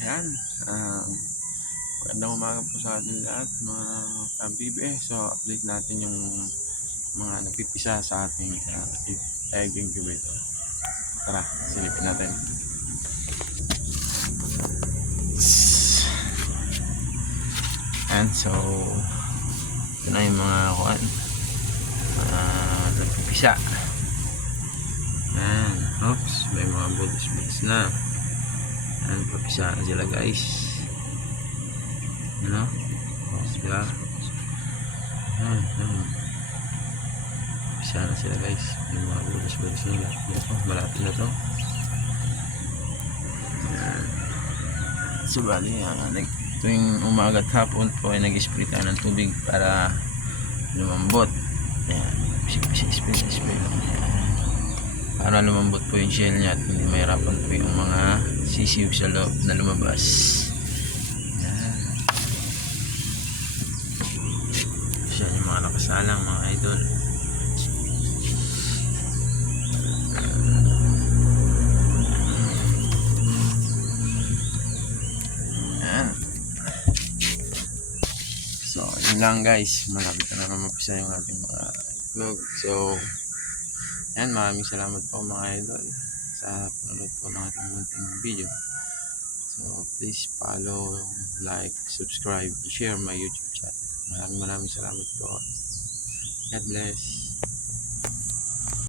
Ayan, magandang umaga po sa ating lahat mga kabibe. So, update natin yung mga nagpipisa sa ating egg incubator. Tara, silipin natin. Ayan, so ito na yung mga nagpipisa. Ayan, oops, may mga bulis-bulis na. Ayan, papisa na sila guys. Ano? Sila. Ayan. Pisa na sila guys. May mga bulis-bulis nila. Ito, malapit na to. Ayan. So bali, tuwing umaga at hapon po ay nag-spray tayo ng tubig para lumambot. Ayan, spray lang. Para lumambot po yung shell niya at hindi mahirapan po yung mga sisiw sa loob na lumabas. Ayan. Siya yung mga nakasalang mga idol. So, yun lang guys. Malapit na naman mapisa yung ating mga vlog. So, yan. Maraming salamat po mga idol sa panonood po ng ating munting video. So, please follow, like, subscribe, share my YouTube channel. Maraming salamat po. God bless.